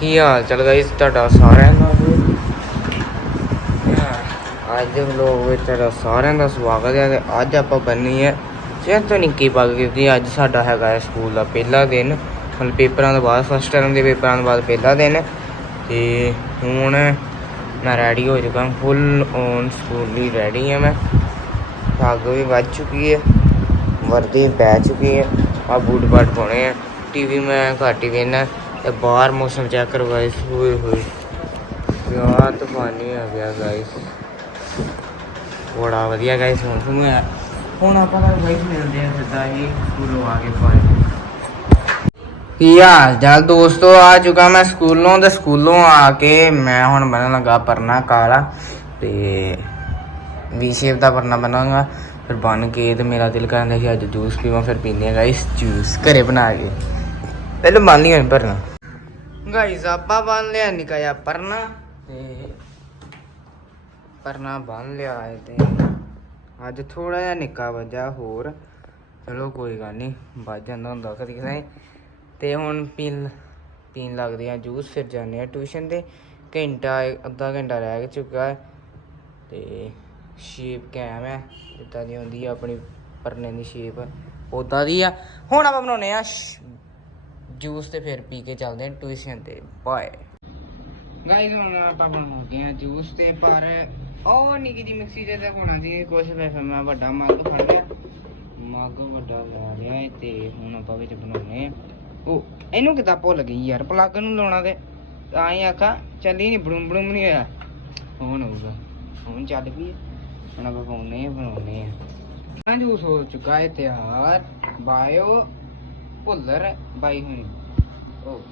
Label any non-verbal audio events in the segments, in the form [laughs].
ਕੀ ਹਾਲ ਚਾਲ ਗਾਇਸ ਤੁਹਾਡਾ ਸਾਰਿਆਂ ਦਾ? ਅੱਜ ਦੇ ਵਲੋਗ ਵਿੱਚ ਤੁਹਾਡਾ ਸਾਰਿਆਂ ਦਾ ਸਵਾਗਤ ਹੈ ਤੇ ਅੱਜ ਆਪਾਂ ਬੰਨੀ ਹੈ ਚਿੰਤ ਨਿੱਕੀ ਪੱਗ ਕਿਉਂਕਿ ਅੱਜ ਸਾਡਾ ਹੈਗਾ ਹੈ ਸਕੂਲ ਦਾ ਪਹਿਲਾ ਦਿਨ। ਮਤਲਬ ਪੇਪਰਾਂ ਤੋਂ ਬਾਅਦ ਫਸਟ ਟਰਮ ਦੇ ਪੇਪਰਾਂ ਤੋਂ ਬਾਅਦ ਪਹਿਲਾ ਦਿਨ। ਤੇ ਹੁਣ ਮੈਂ ਰੈਡੀ ਹੋ ਚੁੱਕਾ ਫੁੱਲ ਔਨ ਸਕੂਲ ਲਈ ਰੈਡੀ ਹਾਂ ਮੈਂ। ਪੱਗ ਵੀ ਵੱਜ ਚੁੱਕੀ ਹੈ, ਵਰਦੀ ਪੈ ਚੁੱਕੀ ਹੈ। ਆ ਬੂਟ ਬਾਟ ਪਾਉਣੇ ਆ। ਟੀਵੀ ਮੈਂ ਘੱਟ ਹੀ ਵੇਖਣਾ ਤੇ ਬਾਹਰ ਮੌਸਮ ਚੈੱਕ ਕਰੋ ਗਾਇਸ ਹੋਏ। ਹੋਏ ਯਾਰ ਤੂਫਾਨੀ ਆ ਗਿਆ ਗਾਇਸ ਬੜਾ ਵਧੀਆ ਗਾਇਸ ਮੌਸਮ ਹੈ ਹੁਣ ਆਪਾਂ ਨਾਲ ਗਾਇਸ ਮਿਲਦੇ ਆ ਸਿੱਧਾ ਹੀ ਸਕੂਲੋਂ ਆ ਕੇ ਪਾਏ ਕੀ ਹਾਲ ਚਾਲ ਦੋਸਤੋ? ਆ ਚੁੱਕਾ ਮੈਂ ਸਕੂਲੋਂ ਤੇ ਸਕੂਲੋਂ ਆ ਕੇ ਮੈਂ ਹੁਣ ਬਣਨ ਲੱਗਾ ਪਰਨਾ ਕਾਲਾ ਤੇ ਵੀ ਸ਼ੇਪ ਦਾ ਪਰਨਾ ਬਣਾਉਂਗਾ ਫਿਰ ਬਣ ਕੇ ਤੇ ਮੇਰਾ ਦਿਲ ਕਰਦਾ ਕਿ ਅੱਜ ਜੂਸ ਪੀਵਾਂ, ਫਿਰ ਪੀਂਦੇ ਆ ਗਾਇਸ ਜੂਸ ਘਰੇ ਬਣਾ ਕੇ। ਪਹਿਲਾਂ ਬਣ ਲਿਆ ਪਰਨਾ। ਗਾਇਸ ਆਪਾਂ ਬਣ ਲਿਆ ਨਿਕਾ ਜਿਹਾ ਪਰਨਾ ਤੇ ਪਰਨਾ ਬਣ ਲਿਆ ਹੈ ਤੇ ਅੱਜ ਥੋੜਾ ਜਿਹਾ ਨਿੱਕਾ ਵੱਜਾ ਹੋਰ ਚਲੋ ਕੋਈ ਗੱਲ ਨਹੀਂ ਵੱਜ ਜਾਂਦਾ ਹੁੰਦਾ ਕਦੀ ਕਦੇ ਤੇ ਹੁਣ ਪੀਣ ਪੀਣ ਲੱਗਦੇ ਆ ਜੂਸ ਫਿਰ ਜਾਂਦੇ ਆ ਟਿਊਸ਼ਨ ਤੇ ਘੰਟਾ ਅੱਧਾ ਘੰਟਾ ਰਹਿ ਚੁੱਕਾ ਹੈ ਤੇ ਸ਼ੇਪ ਕੈਮ ਹੈ ਜਿੱਦਾਂ ਦੀ ਹੁੰਦੀ ਆ ਆਪਣੀ ਪਰਨੇ ਦੀ ਸ਼ੇਪ ਉਦਾਂ ਦੀ ਆ ਹੁਣ ਆਪਾਂ ਬਣਾਉਨੇ ਆ ਜੂਸ ਤੇ ਫਿਰ ਪੀ ਕੇ ਚੱਲਦੇ ਆ ਟਿਊਸ਼ਨ ਤੇ। ਬਾਏ ਗਾਇਸ ਹੁਣ ਆਪਾਂ ਬਣਾਉਂਦੇ ਆ ਜੂਸ ਤੇ, ਪਰ ਉਹ ਨਿੱਕੀ ਦੀ ਮਿਕਸੀ ਤੇ ਤਾਂ ਹੋਣਾ ਸੀ, ਕੁਛ ਵੈਸੇ ਮੈਂ ਵੱਡਾ ਮੱਗ ਫੜ ਲਿਆ। ਮੱਗ ਵੱਡਾ ਲਾ ਲਿਆ ਤੇ ਹੁਣ ਆਪਾਂ ਵਿੱਚ ਬਣਾਉਨੇ ਆ। ਉਹ, ਇਹਨੂੰ ਕਿਤਾ ਭੁੱਲ ਗਈ ਯਾਰ ਪਲੱਗ ਨੂੰ ਲਾਉਣਾ ਤੇ ਤਾਂ ਹੀ ਆਖਾਂ, ਚੱਲੀ ਨਹੀਂ ਬੜੂਮ ਬੜੂਮ ਨਹੀਂ ਹੋਇਆ। ਹੁਣ ਹੋਊਗਾ, ਹੁਣ ਚੱਲ ਪਈ ਹੁਣ ਆਪਾਂ ਪਾਉਨੇ ਆ ਆ। ਹਾਂ ਜੂਸ ਹੋ ਚੁੱਕਾ ਹੈ ਤਿਆਰ। ਬਾਇਓ ਭੁੱਲਰ ਬਾਈ ਹੁਣੀ। ਉਹ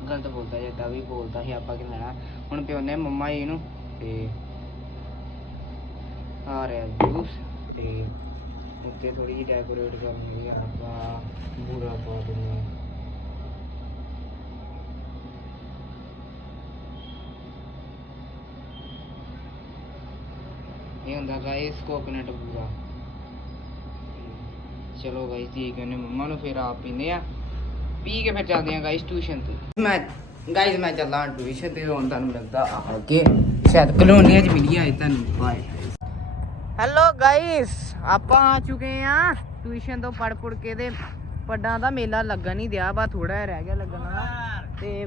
ਗਲਤ ਬੋਲਦਾ ਜਿੱਦਾਂ ਵੀ ਬੋਲਦਾ ਸੀ ਆਪਾਂ ਕੀ ਲੈਣਾ ਹੁਣ ਪਿਉਨੇ ਮੰਮਾ ਜੀ ਨੂੰ ਤੇ ਆ ਰਿਹਾ ਜੂਸ ਤੇ ਉੱਤੇ ਥੋੜੀ ਜਿਹੀ ਡੈਕੋਰੇਟ ਕਰਨੀ ਹੈ ਆਪਾਂ ਬੂਰਾ ਪਾ ਦਿੰਦੇ ਹਾਂ। ਇਹ ਹੁੰਦਾ ਗਾਇਸ ਕੋਕੋਨਟ ਬੂਰਾ। ਚਲੋ ਗਾਇਸ ਠੀਕ ਹੈ, ਨੇ ਮੰਮਾ ਨੂੰ ਫਿਰ ਆਪ ਪੀਨੇ ਆ ਪੀ ਕੇ ਫਿਰ ਚੱਲਦੇ ਆ ਗਾਇਸ ਟਿਊਸ਼ਨ ਤੇ। ਮੈਂ ਗਾਇਸ ਮੈਂ ਚੱਲਾਂ ਟਿਊਸ਼ਨ ਤੇ, ਹੁਣ ਤੁਹਾਨੂੰ ਮਿਲਦਾ ਅੱਗੇ। ਸ਼ਾਇਦ ਕਲੋਨੀਆ ਚ ਮਿਲੀ ਆਏ ਤੁਹਾਨੂੰ। ਬਾਏ ਹੈਲੋ ਗਾਇਸ ਆਪਾਂ ਆ ਚੁੱਕੇ ਆ ਟਿਊਸ਼ਨ ਤੋਂ ਪੜ ਪੜ ਕੇ ਤੇ ਪੱਡਾਂ ਦਾ ਮੇਲਾ ਲੱਗਣ ਨਹੀਂ ਦਿਆ ਬਾ ਥੋੜਾ ਜਿਹਾ ਰਹਿ ਗਿਆ ਲੱਗਣ। ਵਾਲਾ ਤੇ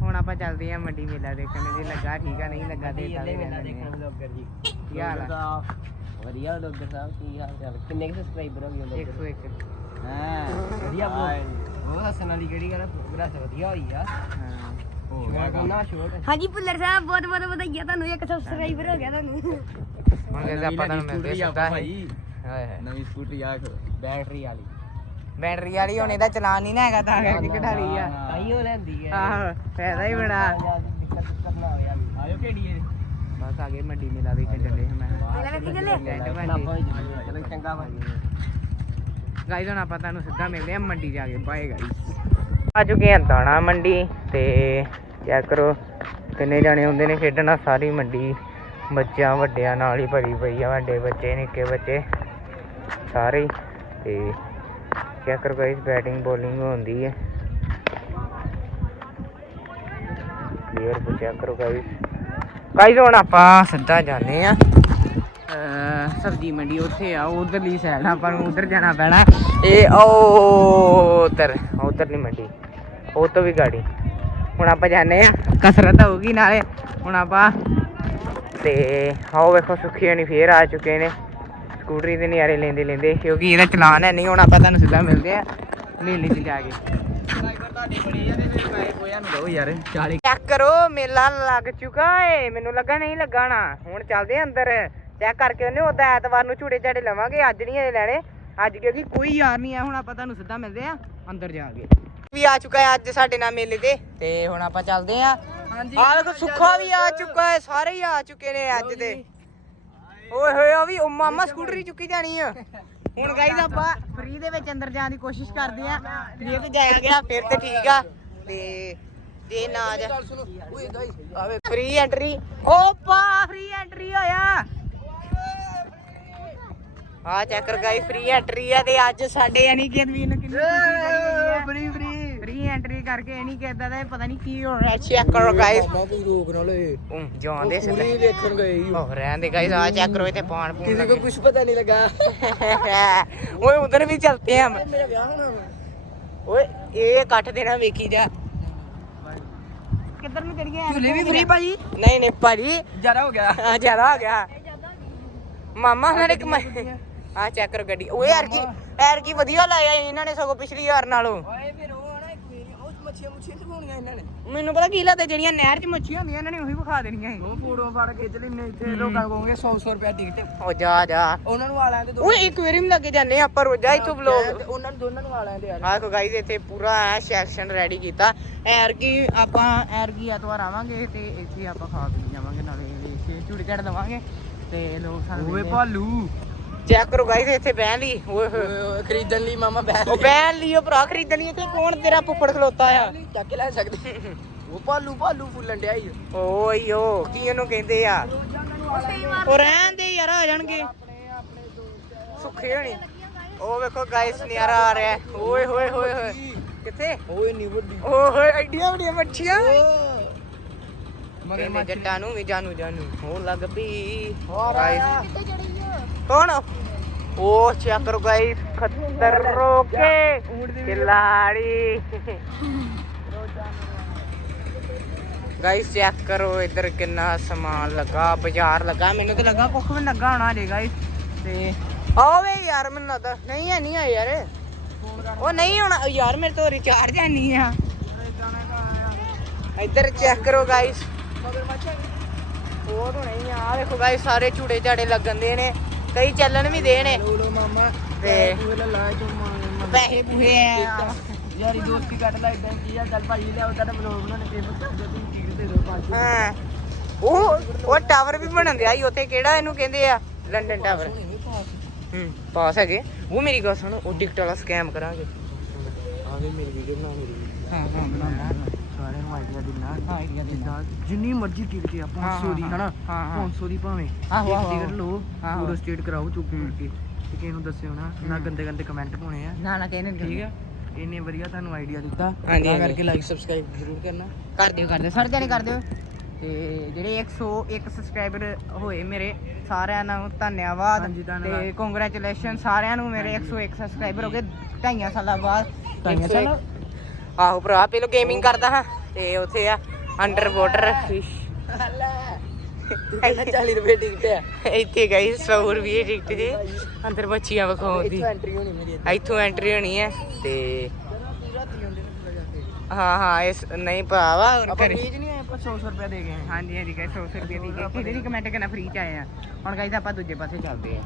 ਹੁਣ ਆਪਾਂ ਚੱਲਦੇ ਆ ਮੰਡੀ ਮੇਲਾ ਦੇਖਣ, ਜੇ ਲੱਗਾ ਠੀਕ ਆ, ਨਹੀਂ ਲੱਗਾ ਤੇ ਚੱਲਦੇ ਆ ਵਲੋਗਰ ਜੀ ਕੀ ਹਾਲ ਆ? ਵਧੀਆ ਵਲੋਗਰ ਸਾਹਿਬ ਕੀ ਹਾਲ ਚਾਲ? ਕਿੰਨੇ ਕੁ ਸਬਸਕ੍ਰਾਈਬਰ ਹੋ ਗਏ ਵਲੋਗਰ 101 ਹਾਂ ਵਧੀਆ ਉਹ ਹੱਸਣ ਵਾਲੀ ਕਿਹੜੀ ਗੱਲ ਪ੍ਰੋਗਰੈਸ ਵਧੀਆ ਹੋਈ ਆ। ਹਾਂ। ਹੋ ਗਿਆ ਕਰਨਾ ਸ਼ੋਰਟ ਹਾਂਜੀ ਭੁੱਲਰ ਸਾਹਿਬ ਬਹੁਤ ਬਹੁਤ ਵਧਾਈਆਂ ਤੁਹਾਨੂੰ। ਇੱਕ ਸਬਸਕ੍ਰਾਈਬਰ ਹੋ ਗਿਆ ਤੁਹਾਨੂੰ। ਹੁਣ ਕਹਿੰਦੇ ਆਪਾਂ ਤੁਹਾਨੂੰ ਮਿਲਦੇ ਹੀ। ਭਾਈ। ਹਾਏ ਹਾਏ। ਨਵੀਂ ਸਕੂਟਰੀ ਆ ਬੈਟਰੀ ਵਾਲੀ। ਬੈਟਰੀ ਵਾਲੀ ਹੁਣ ਇਹਦਾ ਚਲਾਨ ਨਹੀਂ ਨਾ ਹੈਗਾ ਤਾਂ ਕਰਕੇ ਲਈ ਆ। ਤਾਈ ਹੋ ਲੈਂਦੀ ਹੈ। ਆਹੋ ਫਾਇਦਾ ਹੀ ਬੜਾ। ਆਇਓ ਕਿਹੜੀ ਹੈ ਬਸ ਆ ਗਏ ਮੰਡੀ ਮੇਲਾ ਵੇਖਣ ਚੱਲੇ ਹਾਂ ਮੈਂ। ਚੱਲੇ? ਚੰਗਾ ਭਾਈ ਗਾਈਜ਼ ਹੁਣ ਆਪਾਂ ਤੁਹਾਨੂੰ ਸਿੱਧਾ ਮਿਲਦੇ ਆ ਮੰਡੀ ਜਾ ਕੇ। ਬਾਏ ਗਾਈਜ਼ ਆ ਚੁੱਕੇ ਹਾਂ ਦਾਣਾ ਮੰਡੀ ਤੇ ਚੈੱਕ ਕਰੋ ਕਿੰਨੇ ਜਾਣੇ ਹੁੰਦੇ ਨੇ ਖੇਡਣਾ। ਸਾਰੀ ਮੰਡੀ ਬੱਚਿਆਂ ਵੱਡਿਆਂ ਨਾਲ ਹੀ ਭਰੀ ਪਈ ਆ ਵੱਡੇ ਬੱਚੇ ਨਿੱਕੇ ਬੱਚੇ ਸਾਰੇ ਤੇ ਚੈੱਕ ਕਰੋ ਗਾਈਜ਼ ਬੈਟਿੰਗ ਬੋਲਿੰਗ ਹੁੰਦੀ ਹੈ। ਕਲੀਅਰ ਕੋ ਚੈੱਕ ਕਰੋ ਗਾਈਜ਼ ਗਾਈਜ਼ ਹੁਣ ਆਪਾਂ ਸਿੱਧਾ ਜਾਂਦੇ ਆ ਸਬਜ਼ੀ ਮੰਡੀ ਉੱਥੇ ਆ, ਉਧਰਲੀ ਸਾਈਡ ਆਪਾਂ ਨੂੰ ਉਧਰ ਜਾਣਾ ਪੈਣਾ। ਇਹ ਉਹ ਉਧਰ, ਉਧਰਲੀ ਮੰਡੀ, ਉਹ ਤੋਂ ਵੀ ਗਾੜੀ। ਹੁਣ ਆਪਾਂ ਜਾਂਦੇ ਆ ਕਸਰਤ ਹੋਊਗੀ ਨਾਲੇ। ਹੁਣ ਆਪਾਂ ਤੇ ਆਓ ਵੇਖੋ ਸੁਖੀ ਨਹੀਂ ਫੇਰ ਆ ਚੁੱਕੇ ਨੇ। ਸਕੂਟਰੀ ਦੇ ਨਿਆਰੇ ਲੈਂਦੇ ਲੈਂਦੇ ਕਿਉਂਕਿ ਇਹਦਾ ਚਲਾਨ ਹੈ ਨਹੀਂ, ਹੁਣ ਆਪਾਂ ਤੁਹਾਨੂੰ ਸਿੱਧਾ ਮਿਲਦੇ ਆ ਮੇਲੇ 'ਚ ਜਾ ਕੇ। ਯਾਰ। 40 ਚੈੱਕ ਕਰੋ ਮੇਲਾ ਲੱਗ ਚੁੱਕਾ ਏ ਮੈਨੂੰ ਲੱਗਾ ਨਹੀਂ ਲੱਗਾਣਾ। ਹੁਣ ਚੱਲਦੇ ਆ ਅੰਦਰ। ਚੈੱਕ ਕਰਕੇ ਉਹਨੇ ਉਦਾਂ ਐਤਵਾਰ ਨੂੰ ਝੂੜੇ ਝਾੜੇ ਲਵਾਂਗੇ ਅੱਜ ਨਹੀਂ ਇਹ ਲੈਣੇ। ਅੱਜ ਕਿਉਂਕਿ ਕੋਈ ਯਾਰ ਨਹੀਂ ਆ ਹੁਣ ਆਪਾਂ ਤੁਹਾਨੂੰ ਸਿੱਧਾ ਮਿਲਦੇ ਆ ਅੰਦਰ ਜਾ ਕੇ। ਵੀ ਆ ਚੁੱਕਾ ਹੈ ਅੱਜ ਸਾਡੇ ਨਾਲ ਮੇਲੇ ਤੇ। ਤੇ ਹੁਣ ਆਪਾਂ ਚੱਲਦੇ ਆ। ਹਾਂਜੀ। ਆ ਦੇਖੋ ਸੁੱਖਾ ਵੀ ਆ ਚੁੱਕਾ ਹੈ ਸਾਰੇ ਹੀ ਆ ਚੁੱਕੇ ਨੇ ਅੱਜ ਤੇ। ਓਏ ਹੋਏ ਉਹ ਵੀ ਉਹ ਮਾਮਾ ਸਕੂਟਰੀ ਚੁੱਕੀ ਜਾਣੀ ਆ। ਹੁਣ ਗਾਈਜ਼ ਆਪਾਂ ਫ੍ਰੀ ਦੇ ਵਿੱਚ ਅੰਦਰ ਜਾਣ ਦੀ ਕੋਸ਼ਿਸ਼ ਕਰਦੇ ਆ ਜੇ ਤੇ ਜਾਇਆ ਗਿਆ, ਫਿਰ ਤੇ ਠੀਕ ਆ। ਤੇ ਜੇ ਨਾ ਜਾ। ਫ੍ਰੀ ਐਂਟਰੀ ਓਪਾ ਫ੍ਰੀ ਐਂਟਰੀ ਹੋਇਆ। ਆ ਚੈੱਕ ਕਰ ਗਾਈ ਫ੍ਰੀ ਐਂਟਰੀ ਆ ਤੇ ਅੱਜ ਸਾਡੇ ਯਾਨੀ ਕਿ ਵੀਰ ਨੂੰ ਕਿੰਨੀ ਖੁਸ਼ੀ ਹੋਈ ਆ। ਨਹੀਂ ਐਂਟਰੀ ਕਰਕੇ ਨਹੀਂ ਕਿਦਾਂ ਦਾ ਪਤਾ ਨਹੀਂ ਕੀ ਹੋ ਰਿਹਾ ਚੈੱਕ ਕਰੋ ਗਾਇਸ ਮਾਮਾ ਕੋਈ ਰੋਕ ਨਾ ਦੇਖਣ ਗਏ ਹੀ ਉਹ ਰਹਿਣ ਦੇ ਗਾਇਸ ਆ ਚੈੱਕ ਕਰੋ ਇੱਥੇ ਪਾਣ ਪੂਣ ਕਿਸੇ ਕੋ ਕੁਝ ਪਤਾ ਨਹੀਂ ਲੱਗਾ। [laughs] ਓਏ ਉਧਰ ਵੀ ਚਲਤੇ ਹਮ ਮੇਰਾ ਵਿਆਹ ਹੋਣਾ ਓਏ ਇਹ ਇਕੱਠ ਦੇਣਾ ਵੇਖੀ ਜਾ। ਕਿੱਧਰ ਨੂੰ ਕਰੀਏ ਝੂਲੇ ਵੀ ਫਰੀ ਭਾਜੀ? ਨਹੀਂ ਨਹੀਂ ਭਾਜੀ। ਜ਼ਿਆਦਾ ਹੋ ਗਿਆ। ਹਾਂ ਜ਼ਿਆਦਾ ਹੋ ਗਿਆ। ਮਾਮਾ ਹਰ ਇੱਕ ਆ ਚੈੱਕ ਕਰੋ ਗੱਡੀ। ਓਏ ਯਾਰ ਕੀ ਯਾਰ ਕੀ ਵਧੀਆ ਲਾਇਆ ਇਹਨਾਂ ਨੇ ਸਗੋਂ ਪਿਛਲੀ ਵਾਰ ਨਾਲੋਂ। ਓਏ ਫਿਰ ਮੱਛੀਆਂ ਮੈਨੂੰ ਪਤਾ ਕੀ ਲੱਗਦਾ ਜਿਹੜੀਆਂ ਨਹਿਰ 'ਚ ਮੱਛੀਆਂ ਹੁੰਦੀਆਂ ਇਹਨਾਂ ਨੇ ਉਹੀ ਵਿਖਾ ਦੇਣੀਆਂ ਸੀ। ਉਹ ਫੋਟੋ ਫੜ ਖਿੱਚ ਲੈਣੇ ਇੱਥੇ। ਲੋਕਾਂ ਕੋਲ 100 100 ਰੁਪਏ ਟਿਕਟ ਉਹ ਜਾ ਜਾ। ਉਹਨਾਂ ਨੂੰ ਆਲਾਂ ਦੇ ਦੋ ਉਹ ਐਕੁਆਰੀਅਮ ਲੱਗੇ ਜਾਂਦੇ ਆ ਪਰ ਰੋਜਾ ਇਥੋਂ ਵਲੋਗ ਉਹਨਾਂ ਨੂੰ ਦੋਨਾਂ ਨੂੰ ਆਲਾਂ ਦੇ ਯਾਰ ਆਹ ਕੋ ਗਾਈਜ਼ ਇੱਥੇ ਪੂਰਾ ਐ ਸੈਕਸ਼ਨ ਰੈਡੀ ਕੀਤਾ। ਐਰਗੀ ਆਪਾਂ ਐਰਗੀ ਐਤਵਾਰ ਆਵਾਂਗੇ ਤੇ ਇੱਥੇ ਆਪਾਂ ਖਾ ਪੀ ਜਾਵਾਂਗੇ ਨਾਲੇ ਇੱਥੇ ਝੂੜੇ ਝੜ ਦਵਾਂਗੇ। ਤੇ ਲੋਕ ਸਾਨੂੰ ਓਏ ਭਾਲੂ। ਚੈੱਕ ਕਰੋ ਗਾਈਜ਼ ਇੱਥੇ ਬਹਿਣ ਲਈ। ਓਏ ਹੋਏ। ਖਰੀਦਣ ਲਈ ਮਾਮਾ ਬੈਗ ਉਹ ਬਹਿਣ ਲਈ ਉਹ ਭਰਾ ਖਰੀਦਣ ਲਈ। ਇੱਥੇ ਕੌਣ ਤੇਰਾ ਪੁੱਪੜ ਖਲੋਤਾ ਆ? ਚੱਕ ਕੇ ਲੈ ਸਕਦੇ। ਉਹ ਭਾਲੂ ਭਾਲੂ ਫੁੱਲਣ ਡਿਆ ਹੀ ਓਏ ਓ ਕੀ ਉਹਨੂੰ ਕਹਿੰਦੇ ਆ? ਉਹ ਰਹਿਣ ਦੇ ਯਾਰ ਆ ਜਾਣਗੇ। ਸੁੱਖੇ ਹੋਣੇ। ਉਹ ਵੇਖੋ ਗਾਇਸ ਨਿਆਰਾ ਆ ਰਿਹਾ। ਹੈ। ਓਏ ਹੋਏ ਹੋਏ ਹੋਏ। ਕਿੱਥੇ? ਓਏ ਨਹੀਂ ਵੱਡੀ। ਓਏ ਹੋਏ ਐਡੀਆਂ ਵੱਡੀਆਂ ਮੱਛੀਆਂ। ਮਗਰ ਜੱਟਾਂ ਨੂੰ ਵੀ ਜਾਨੂ ਜਾਨੂ ਹੋ ਲੱਗ ਪਈ। ਗਾਇਸ ਕੌਣ ਉਹ ਚੈੱਕ ਕਰੋ guys Khatron Ke Khiladi guys check ਕਰੋ ਇੱਧਰ ਕਿੰਨਾ ਸਮਾਨ ਲੱਗਾ ਬਾਜ਼ਾਰ ਲੱਗਾ ਮੈਨੂੰ ਤਾਂ ਲੱਗਾ ਕੁੱਖ ਵੀ ਲੱਗਾ ਹੋਣਾ ਜੇ ਗਾਇਸ ਤੇ ਆਵੇ ਯਾਰ ਮੈਨੂੰ ਲੱਗਦਾ ਨਹੀਂ ਹੈ ਨਹੀਂ ਆ ਯਾਰ ਉਹ ਨਹੀਂ ਹੋਣਾ ਯਾਰ ਮੇਰੇ ਤੋਂ ਰਿਚਾਰਜ ਹੈ ਨਹੀਂ ਆ ਇੱਧਰ ਚੈੱਕ ਕਰੋ ਗਾਇਸ ਉਹ ਤਾਂ ਨਹੀਂ ਆ ਦੇਖੋ ਗਾਇਸ ਸਾਰੇ ਝੂੜੇ ਝਾੜੇ ਲੱਗਣ ਦੇ ਨੇ ਕਈ ਚੱਲਣ ਵੀ ਦੇ ਨੇ ਲੋ ਮਾਮਾ ਤੇ- ਤੂੰ ਲੈ ਲਾ ਤੂੰ ਮਾਂ ਪੈਸੇ ਪੂਹੇ ਆ। ਯਾਰੀ ਦੋਸਤੀ ਕੱਟ ਲੈ ਇਦਾਂ ਕੀ ਆ? ਚੱਲ ਭਾਈ ਲਿਆਓ ਤਾਂ ਬਲੌਗ ਬਣਾਉਣੇ ਫੇਮਸ ਕਰ ਦਿਓ ਤੁਸੀਂ ਟਿਕਟ ਦੇ ਦਿਓ ਪੰਜ ਹਾਂ। ਉਹ ਉਹ ਟਾਵਰ ਵੀ ਬਣਨ ਦਿਆ ਈ ਉੱਥੇ ਕਿਹੜਾ ਇਹਨੂੰ ਕਹਿੰਦੇ ਆ? London tower. ਹੂੰ ਪਾਸ ਹੈਗੇ। ਉਹ ਮੇਰੀ ਗੱਲ ਸੁਣ ਉਹ ਟਿਕਟ ਵਾਲਾ ਸਕੈਮ ਕਰਾਂਗੇ। ਆਵੇ ਮੇਰੀ ਵੀਡੀਓ ਬਣਾ ਮੇਰੀ ਹਾਂ ਹਾਂ ਬਣਾਉਣਾ ਸਾਰਿਆਂ ਨੂੰ ਆਈਡੀਆ ਦਿੰਨਾ ਆਈਡੀਆ ਜਿੱਦਾਂ ਜਿੰਨੀ ਮਰਜ਼ੀ ਟਿਕਟ ਆ ਹਾਂ, 500 ਦੀ ਹਨਾ? ਹਾਂ, ਹਾਂ। 500 ਦੀ ਭਾਵੇਂ। ਆਹੋ, ਆਹੋ, ਟਿਕਟ ਲਓ। ਪੂਰਾ ਸਟੇਟ ਕਰਾਓ ਚੁੱਪ ਕਰਕੇ ਤੇ ਕਿਸੇ ਨੂੰ ਦੱਸਿਓ ਨਾ ਨਾ ਗੰਦੇ ਗੰਦੇ ਕਮੈਂਟ ਪਾਉਣੇ ਆ। ਨਾ ਨਾ ਕਹਿੰਦੇ ਠੀਕ ਆ? ਇੰਨੇ ਵਧੀਆ ਤੁਹਾਨੂੰ ਆਈਡੀਆ ਦਿੱਤਾ। ਹਾਂਜੀ। ਕਰਕੇ ਲਾਈਕ ਸਬਸਕ੍ਰਾਈਬ ਜ਼ਰੂਰ ਕਰਨਾ। ਕਰ ਦਿਓ ਕਰ ਦਿਓ। ਸਾਰੇ ਜਣੇ ਕਰ ਦਿਓ। ਤੇ ਜਿਹੜੇ 101 ਸਬਸਕ੍ਰਾਈਬਰ ਹੋਏ ਮੇਰੇ ਸਾਰਿਆਂ ਨੂੰ ਧੰਨਵਾਦ। ਤੇ ਕੰਗ੍ਰੈਚੁਲੇਸ਼ਨ ਸਾਰਿਆਂ ਨੂੰ ਮੇਰੇ 101 ਸਬਸਕ੍ਰਾਈਬਰ ਹੋ ਗਏ। ਢਾਈਆਂ ਸਾਲਾਂ ਬਾਅਦ। ਢਾਈਆਂ 101 ਸਾਲਾਂ? ਆਹੋ ਭਰਾ ਪਹਿਲਾਂ ਗੇਮਿੰਗ ਕਰਦਾ ਹਾਂ ਤੇ ਉੱਥੇ ਆ ਅੰਡਰ ਵਾਟਰ ਫਿਸ਼ ਕਹਿੰਦਾ 40 ਰੁਪਏ ਟਿਕਟ ਆ ਇੱਥੇ ਗਈ 100 ਰੁਪਏ ਟਿਕਟ ਜੀ ਅੰਦਰ ਬੱਚੀਆਂ ਵਿਖਾਉਂਦੀ ਇੱਥੋਂ ਐਂਟਰੀ ਹੋਣੀ ਮੇਰੀ ਇੱਥੋਂ। ਐਂਟਰੀ ਹੋਣੀ ਹੈ ਤੇ ਹਾਂ ਹਾਂ ਇਸ ਨਹੀਂ ਭਰਾਵਾ ਹੋਰ ਆਪਾਂ ਘਰੇ। ਫ੍ਰੀ ਨਹੀਂ ਆਏ ਆਪਾਂ? 100 ਰੁਪਏ ਦੇ ਗਏ ਹਾਂਜੀ ਹਾਂਜੀ ਗਾਇਸ 100 ਰੁਪਏ ਦੀ ਕਿਹਦੇ ਦੀ ਕਮੈਂਟ ਕਰਨਾ ਫ੍ਰੀ ਚ ਆਏ ਆ। ਹੁਣ ਗਾਇਸ ਆਪਾਂ ਦੂਜੇ ਪਾਸੇ ਚੱਲਦੇ ਆ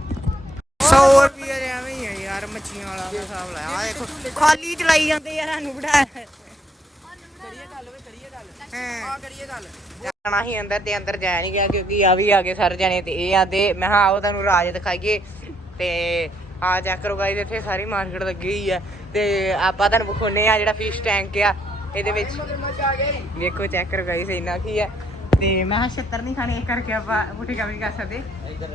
100 ਰੁਪਏ ਦੇ ਐਵੇਂ ਹੀ ਆ ਯਾਰ ਮੱਛੀਆਂ ਵਾਲਾ ਹਿਸਾਬ ਲਾਇਆ। ਆ ਦੇਖੋ ਖਾਲੀ ਚਲਾਈ ਜਾਂਦੇ ਯਾਰ ਸਾਨੂੰ ਬਿਠਾ ਕਰੀਏ ਗੱਲ ਵੇ ਕਰੀਏ ਗੱਲ। ਹਾਂ। ਆ ਕਰੀਏ ਗੱਲ। ਜਾਣਾ ਹੀ ਅੰਦਰ ਤੇ ਅੰਦਰ ਜਾਇਆ ਨਹੀਂ ਗਿਆ ਕਿਉਂਕਿ ਆ ਵੀ ਆ ਗਏ ਸਾਰੇ ਜਣੇ ਤੇ ਇਹ ਆਦੇ ਮੈਂ ਹਾਂ ਉਹ ਤੁਹਾਨੂੰ ਰਾਜ ਦਿਖਾਈਏ। ਤੇ ਆ ਚੈੱਕ ਕਰੋ ਗਾਇਸ ਇੱਥੇ ਸਾਰੀ ਮਾਰਕੀਟ ਲੱਗੀ ਹੋਈ ਆ। ਤੇ ਆਪਾਂ ਤੁਹਾਨੂੰ ਵਿਖਾਉਨੇ ਆ ਜਿਹੜਾ ਫਿਸ਼ ਟੈਂਕ ਆ ਇਹਦੇ ਵਿੱਚ। ਵੇਖੋ ਚੈੱਕ ਕਰੋ ਗਾਇਸ ਇੰਨਾ ਕੀ ਆ। ਤੇ ਮੈਂ ਕਿਹਾ 76 ਨਹੀਂ ਖਾਣੇ ਇਸ ਕਰਕੇ ਆਪਾਂ ਪੁੱਠੀ ਕੰਮ ਕਰ ਸਕਦੇ।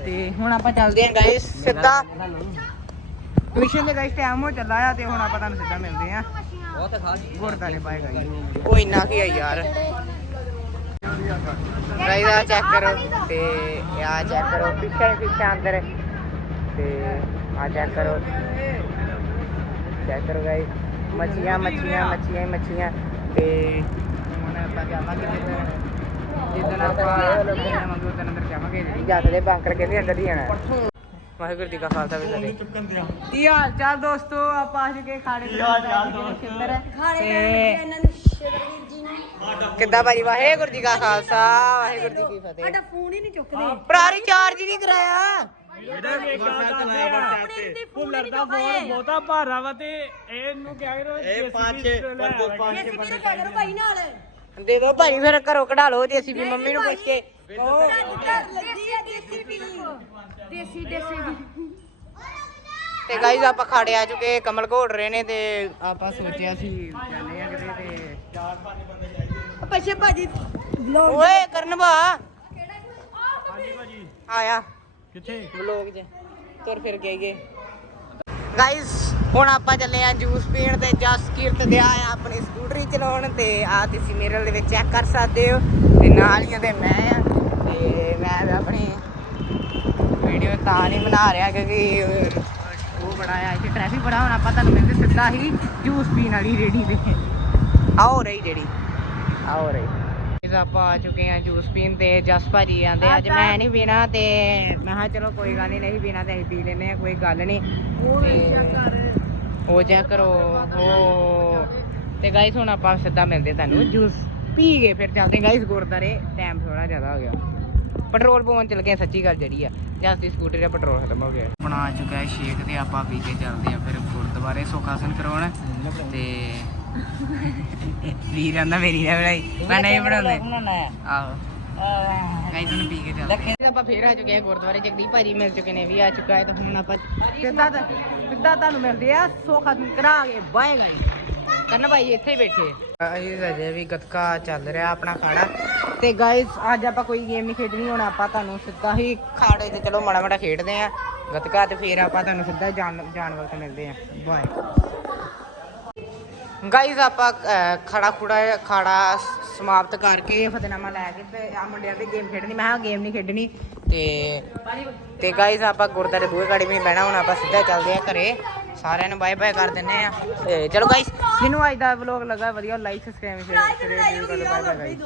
ਤੇ ਹੁਣ ਆਪਾਂ ਚੱਲਦੇ ਆਂ ਗਾਇਸ ਸਿੱਧਾ। ਮਿਸ਼ਨ ਦੇ ਗਾਇਸ ਟਾਈਮ ਹੋ ਚੱਲਾ ਆ ਤੇ ਹੁਣ ਆਪਾਂ ਤੁਹਾਨੂੰ ਸਿੱਧਾ ਮਿਲਦੇ ਆਂ। ਬਹੁਤ ਖਾ ਲਈ ਗੁਰਦਾਰੇ ਬਾਏ ਗਾਇਸ ਉਹ ਇੰਨਾ ਕੀ ਆ ਯਾਰ। ਗਾਇਸ ਆ ਚੈੱਕ ਕਰੋ ਤੇ ਆ ਚੈੱਕ ਕਰੋ ਪਿੱਛੇ ਪਿੱਛੇ ਅੰਦਰ। ਤੇ ਆ ਚੈੱਕ ਕਰੋ। ਚੈੱਕ ਕਰੋ ਗਾਇਸ ਮੱਛੀਆਂ ਮੱਛੀਆਂ ਮੱਛੀਆਂ ਹੀ ਮੱਛੀਆਂ। ਤੇ ਹੁਣ ਆਪਾਂ ਜਾਵਾਂਗੇ ਜਿੱਦਣ ਆਪਾਂ ਜਾਵਾਂਗੇ ਉਦੋਂ ਅੰਦਰ ਜਾਵਾਂਗੇ। ਨਹੀਂ ਜਾ ਸਕਦੇ ਕਹਿੰਦੇ ਅੰਦਰ ਹੀ ਜਾਣਾ ਵਾਹਿਗੁਰੂ ਜੀ ਕਾ ਖਾਲਸਾ ਵੀ ਫਤਿਹ। ਕੀ ਹਾਲ ਚਾਲ ਦੋਸਤੋ? ਆਪਾਂ ਅੱਜ ਕੇ ਖਾੜੇ ਕੀ ਹਾਲ ਚਾਲ ਦੋਸਤੋ? ਖਾਣੇ ਇਹਨਾਂ ਨੂੰ? ਸ਼ੇਰਵੀਰ ਜੀ ਨੂੰ। ਕਿੱਦਾਂ ਭਾਜੀ? ਵਾਹਿਗੁਰੂ ਜੀ ਕਾ ਖਾਲਸਾ ਵਾਹਿਗੁਰੂ ਜੀ ਕੀ ਫਤਿਹ। ਸਾਡਾ ਫੋਨ ਹੀ ਨਹੀਂ ਚੁੱਕਦੇ। ਭਰਾ ਰਿਚਾਰਜ ਹੀ ਨਹੀਂ ਕਰਾਇਆ। ਫੁੱਲਰ ਦਾ ਫੋਨ ਬਹੁਤਾ ਭਾਰਾ ਵਾ ਤੇ ਇਹਨੂੰ ਕਿਹਾ ਕਰੋ ਇਹ ਪੰਜ ਕਿਆ ਭਾਈ ਨਾਲ। ਦੇ ਦੋ ਭਾਜੀ ਫਿਰ ਘਰੋਂ ਕਢਾ ਲਓ ਜੇ ਅਸੀਂ ਵੀ ਮੰਮੀ ਨੂੰ ਪੁੱਛ ਕੇ। ਉਹ ਘਰ ਲੱਗੀ ਆ ਜੇਸੀਬੀ ਦੇਸੀ ਦੇਸੀ ਤੇ ਗਾਈਜ਼ ਆਪਾਂ ਖਾੜੇ ਆ ਚੁੱਕੇ ਕਮਲ ਘੋੜ ਰਹੇ ਨੇ ਤੇ ਆਪਾਂ ਸੋਚਿਆ ਸੀ ਜਾਂਦੇ ਆ ਕਿਤੇ ਤੇ। ਪਛੇ ਭਾਜੀ ਵਲੌਗ ਓਏ ਕਰਨ ਭਾ। ਹਾਂਜੀ ਭਾਜੀ ਆਇਆ। ਕਿੱਥੇ? ਵਲੋਗ 'ਚ। ਤੁਰ ਫਿਰ ਕੇ ਗਏ ਗਾਈਜ਼ ਹੁਣ ਆਪਾਂ ਚੱਲੇ ਆ ਜੂਸ ਪੀਣ ਤੇ ਜਸਕੀਰਤ ਦੇ ਆ ਆਪਣੀ ਸਕੂਟਰੀ ਚਲਾਉਣ ਤੇ। ਆ ਤੁਸੀਂ ਮਿਰਰ ਦੇ ਵਿੱਚ ਚੈੱਕ ਕਰ ਸਕਦੇ ਹੋ। ਤੇ ਨਾਲ ਹੀ ਤੇ ਮੈਂ ਆ। ਮੈਂ ਆਪਣੀ ਵੀਡੀਓ ਤਾਂ ਨਹੀਂ ਬਣਾ ਰਿਹਾ ਕਿਉਂਕਿ ਉਹ- ਬੜਾ ਆ ਇੱਥੇ ਟ੍ਰੈਫਿਕ ਬੜਾ ਹੁਣ ਆਪਾਂ ਤੁਹਾਨੂੰ ਮਿਲਦੇ ਸਿੱਧਾ ਹੀ ਜੂਸ ਪੀਣ ਵਾਲੀ ਰੇੜੀ ਤੇ। ਆਓ ਰਹੀ ਜਿਹੜੀ ਆਓ ਰਹੀ। ਇਸ ਆਪਾਂ ਆ ਚੁੱਕੇ ਆ ਜੂਸ ਪੀਣ ਤੇ ਜਸ ਭਾਜੀ ਆਂਦੇ ਅੱਜ ਮੈਂ ਨਹੀਂ ਪੀਣਾ ਤੇ ਮੈਂ ਕਿਹਾ ਚਲੋ ਕੋਈ ਗੱਲ ਨਹੀਂ ਨਹੀਂ ਪੀਣਾ ਤੇ ਅਸੀਂ ਪੀ ਲੈਨੇ ਆ ਕੋਈ ਗੱਲ ਨਹੀਂ ਉਹ ਚੈੱਕ ਕਰੋ। ਉਹ ਤੇ ਗਾਇਸ ਹੁਣ ਆਪਾਂ ਸਿੱਧਾ ਮਿਲਦੇ ਤੁਹਾਨੂੰ। ਜੂਸ ਪੀ ਕੇ ਫਿਰ ਚੱਲਦੇ ਗਾਇਸ ਗੁਰਦਾਰੇ ਟਾਈਮ ਥੋੜਾ ਜ਼ਿਆਦਾ ਹੋ ਗਿਆ। ਪੈਟਰੋਲ ਪਵਾਉਣ ਚਲ ਗਏ ਸੱਚੀ ਗੱਲ ਜਿਹੜੀ ਆ। ਜਸ ਦੀ ਸਕੂਟਰੀ ਦਾ ਪੈਟਰੋਲ ਖਤਮ ਹੋ ਗਿਆ। ਬਣਾ ਚੁੱਕਾ ਹੈ ਸ਼ੇਕ ਤੇ ਆਪਾਂ ਪੀ ਕੇ ਚੱਲਦੇ ਆ ਫਿਰ ਗੁਰਦੁਆਰੇ ਸੁਖਾਸਨ ਕਰਾਉਣ। ਤੇ [laughs] ਵੀਰ ਆਂਦਾ ਮੇਰੀ ਨਾ ਬਣਾਈ। ਮੈਂ ਨਹੀਂ ਬਣਾਉਂਦੇ। ਆਹੋ। ਗਾਇਸ ਨੂੰ ਪੀ ਕੇ ਚੱਲਦੇ ਆ ਆਪਾਂ ਫੇਰ ਆ ਚੁੱਕੇ ਆ ਗੁਰਦੁਆਰੇ ਜਗਦੀਪ ਭਾਜੀ ਮਿਲ ਚੁੱਕੇ ਨੇ ਵੀ ਆ ਚੁੱਕਾ ਹੈ ਤਾਂ ਹੁਣ ਆਪਾਂ ਸਿੱਧਾ ਤਾਂ- ਸਿੱਧਾ ਤੁਹਾਨੂੰ ਮਿਲਦੇ ਆ ਸੁਖਾਸਨ ਕਰਾ ਕੇ ਬਾਏ ਗਾਇਸ ਕਰਨ ਭਾਈ ਇੱਥੇ ਹੀ ਬੈਠੇ ਅਸੀਂ ਅਜੇ ਵੀ ਗੱਤਕਾ ਚੱਲ ਰਿਹਾ ਆਪਣਾ ਖਾੜਾ ਤੇ ਗਾਇਸ ਅੱਜ ਆਪਾਂ ਕੋਈ ਗੇਮ ਨਹੀਂ ਖੇਡਣੀ, ਹੁਣ ਆਪਾਂ ਤੁਹਾਨੂੰ ਸਿੱਧਾ ਹੀ ਖਾੜੇ ਤੇ ਚਲੋ ਮਾੜਾ ਮਾੜਾ ਖੇਡਦੇ ਆ। ਗੱਤਕਾ ਤੇ ਫਿਰ ਆਪਾਂ ਤੁਹਾਨੂੰ ਸਿੱਧਾ ਜਾਣ ਜਾਣ ਵਕਤ ਮਿਲਦੇ ਆ। ਬਾਏ ਗਾਇਸ ਆਪਾਂ ਖੜਾ ਖੁੜਾ ਖਾੜਾ ਸਮਾਪਤ ਕਰਕੇ ਫਤਿਹਨਾਮਾ ਲੈ ਕੇ ਤੇ ਆ ਮੁੰਡਿਆਂ ਦੀ ਗੇਮ ਖੇਡਣੀ। ਮੈਂ ਕਿਹਾ ਗੇਮ ਨਹੀਂ ਖੇਡਣੀ। ਤੇ ਤੇ ਗਾਇਸ ਆਪਾਂ ਗੁਰਦਾਰੇ ਬੂਹੇ ਗਾੜੀ ਵੀ ਬਹਿਣਾ, ਹੁਣ ਆਪਾਂ ਸਿੱਧਾ ਚੱਲਦੇ ਆ ਘਰੇ। ਸਾਰਿਆਂ ਨੂੰ ਬਾਏ ਬਾਏ ਕਰ ਦਿੰਨੇ ਆ। ਤੇ ਚਲੋ ਗਾਇਸ ਮੈਨੂੰ ਅੱਜ ਦਾ ਵਲੌਗ ਲੱਗਾ, ਵਧੀਆ like subscribe share bye bye guys